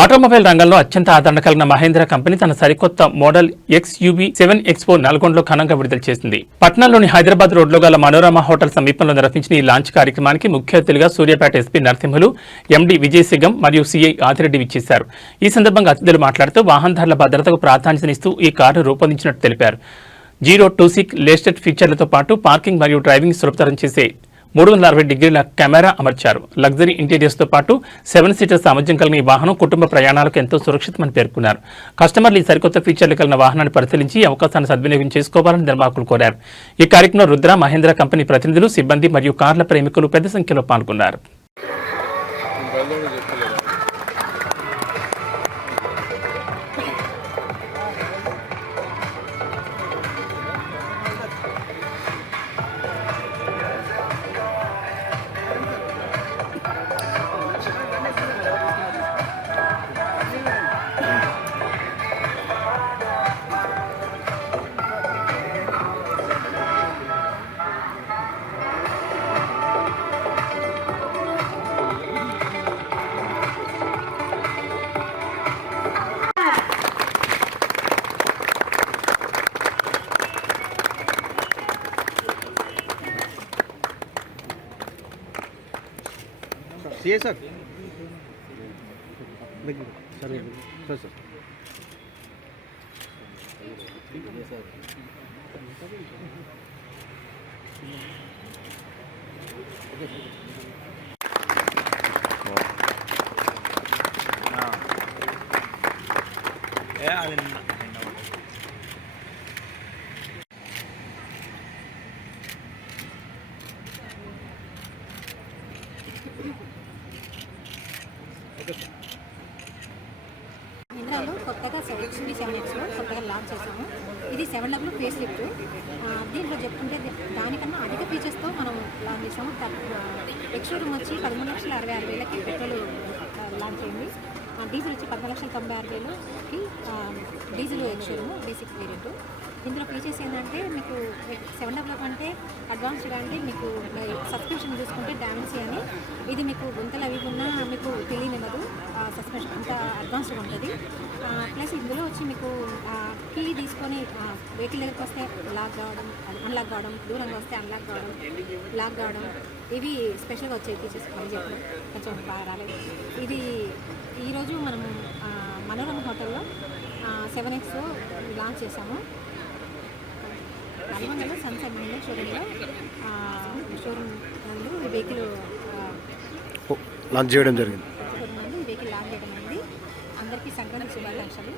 Automobile రంగంలో అత్యంత ఆదరణ కలిగిన మహేంద్ర కంపెనీ తన సరికొత్త మోడల్ XUV7 ఎక్స్పో నల్గొండలో ఘనంగా విడుదల చేసింది. పట్నంలోని హైదరాబాద్ రోడ్లో గల మనోరమ హోటల్ సమీపంలో నిర్వహించిన ఈ లాంచ్ కార్యక్రమానికి ముఖ్య అతిథులుగా సూర్యాపేట ఎస్పీ నరసింహులు, ఎండీ విజయసిగం మరియు సిఐ ఆదిరెడ్డి విచ్చేశారు. ఈ సందర్భంగా అతిథులు మాట్లాడుతూ వాహనదారుల భద్రతకు ప్రాధాన్యతనిస్తూ ఈ కారును రూపొందించినట్టు తెలిపారు. 026 లేటెస్ట్ ఫీచర్లతో పాటు పార్కింగ్ మరియు డ్రైవింగ్ సులభతరం చేసే 360 డిగ్రీల కెమెరా అమర్చారు. లగ్జరీ ఇంటీరియర్స్తో పాటు 7 సీటర్ సామర్థ్యం కలిగిన ఈ వాహనం కుటుంబ ప్రయాణాలకు ఎంతో సురక్షితమని పేర్కొన్నారు. కస్టమర్లు ఈ సరికొత్త ఫీచర్లు కలిగిన వాహనాన్ని పరిశీలించి ఈ అవకాశాన్ని సద్వినియోగం చేసుకోవాలని నిర్వాహకులు కోరారు. ఈ కార్యక్రమంలో రుద్ర, మహేంద్ర కంపెనీ ప్రతినిధులు, సిబ్బంది మరియు కార్ల ప్రేమికులు పెద్ద సంఖ్యలో పాల్గొన్నారు. सर सर सर ఇందులో కొత్తగా XUV7 ఎక్స్లో కొత్తగా లాంచ్ చేసాము. ఇది 7W ఫేస్ లిఫ్ట్. దీంట్లో చెప్పుకుంటే దానికన్నా అధిక ఫీచర్స్తో మనం లాంచ్ చేసాము. ఎక్స్షోరూమ్ వచ్చి 13,66,000కి పెట్రోల్ లాంచ్ అయింది. డీజిల్ వచ్చి 14,96,000కి డీజిల్ ఎక్స్షోరూమ్ బేసిక్ వేరియంట్. ఇందులో ఫీచర్స్ ఏంటంటే మీకు 7W అంటే అడ్వాన్స్డ్గా అంటే మీకు సస్పెన్షన్ చూసుకుంటే డామెన్సీ అని ఇది మీకు గుంతలు అవి ఉన్నా మీకు తెలియనివ్వదు. సస్పెన్షన్ అంత అడ్వాన్స్డ్గా ఉంటుంది. ప్లస్ ఇందులో వచ్చి మీకు కీ తీసుకొని వెహికల్ దగ్గరికి వస్తే లాక్ కావడం, అన్లాక్ కావడం, దూరంగా వస్తే అన్లాక్ కావడం, లాక్ కావడం, ఇవి స్పెషల్గా వచ్చే ఫీచర్స్ చెప్పడం కొంచెం బాగా రాలేదు. ఇది ఈరోజు మనము మనోరమ హోటల్లో 7X లాంచ్ చేసాము. నల్గొండలో సన్సెట్ మహేంద్ర షోరూమ్ నందు ఈ వెహికల్ లాంచ్ చేయడం జరిగింది. ఈ వెహికల్ లాంచ్ చేయడం అయింది. అందరికీ సంక్రాంతి శుభాకాంక్షలు.